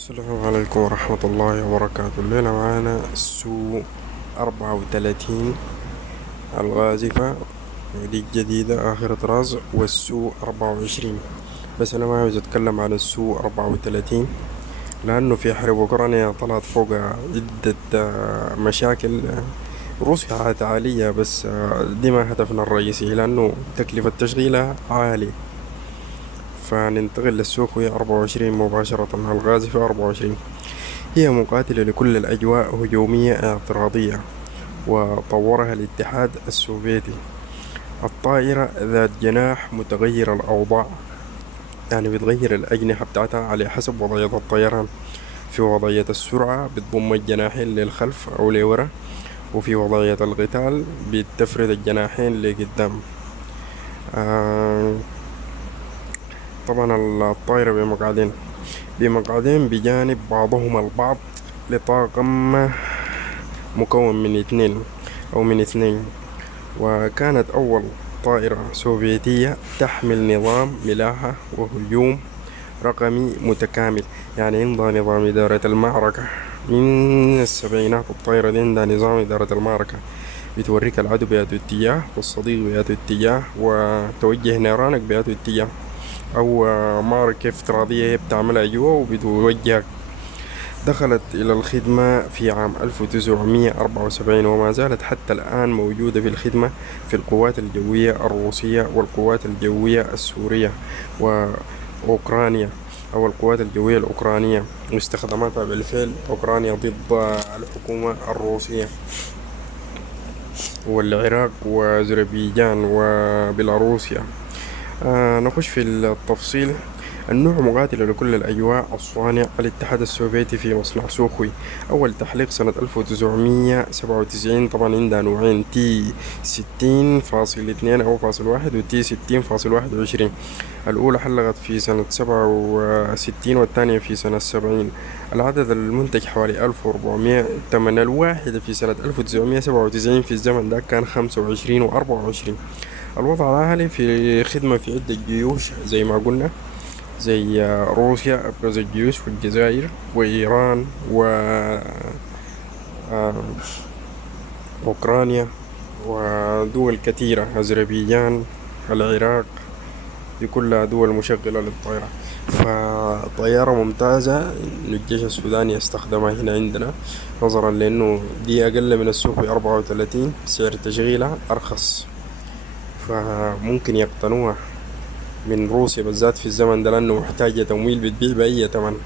السلام عليكم ورحمة الله وبركاته. الليلة معانا السو 34 الغازفة، ودي جديدة آخر طراز، والسو 24. بس أنا ما عاوز أتكلم عن السو 34 لأنه في حرب أوكرانيا طلعت فوق عدة مشاكل. روسيا عالية، بس دي ما هدفنا الرئيسي لأنه تكلفة تشغيلها عالي. فننتقل للسوق 24 مباشرة. الغازفة 24 هي مقاتلة لكل الأجواء، هجومية اعتراضية، وطورها الاتحاد السوفيتي. الطائرة ذات جناح متغير الأوضاع، يعني بتغير الأجنحة بتاعتها على حسب وضعية الطيران. في وضعية السرعة بتضم الجناحين للخلف أو لورا، وفي وضعية القتال بتفرد الجناحين لقدام. آه طبعا الطائرة بمقعدين بجانب بعضهما البعض، لطاقم مكون من اثنين. وكانت أول طائرة سوفيتية تحمل نظام ملاحة وهجوم رقمي متكامل، يعني عندها نظام إدارة المعركة. من السبعينات الطائرة دي عندها نظام إدارة المعركة، بتوريك العدو بياتو اتجاه والصديق بياتو اتجاه، وتوجه نيرانك بياتو اتجاه، أو معركة افتراضية هي بتعملها جوا وبتوجهك. دخلت إلى الخدمة في عام 1974، وما زالت حتى الآن موجودة في الخدمة في القوات الجوية الروسية والقوات الجوية السورية وأوكرانيا، أو القوات الجوية الأوكرانية. واستخدمتها بالفعل أوكرانيا ضد الحكومة الروسية، والعراق وأذربيجان وبيلاروسيا. نخش في التفصيل. النوع مقاتل لكل الأجواء. الصانع الاتحاد السوفيتي في مصنع سوخوي. أول تحليق سنة 1997. طبعا عندها نوعين، تي 60.2 أو فاصل واحد، وتي 60.21. الأولى حلقت في سنة 67، والثانية في سنة 70. العدد المنتج حوالي 1400. تمن الواحدة في سنة 1997 في الزمن ده كان 25 و24. الوضع الحالي في خدمة في عدة جيوش زي ما قلنا، زي روسيا أبرز الجيوش، والجزائر وإيران وأوكرانيا ودول كثيرة، أذربيجان، العراق. دي كلها دول مشغلة للطائرة، فطيارة ممتازة للجيش السوداني يستخدمها هنا عندنا، نظرا لأنه دي أقل من السوق ب34، سعر تشغيلها أرخص، فممكن يقتنوها من روسيا بالذات في الزمن ده، لأنه محتاجة تمويل بتبيع بأي تمن.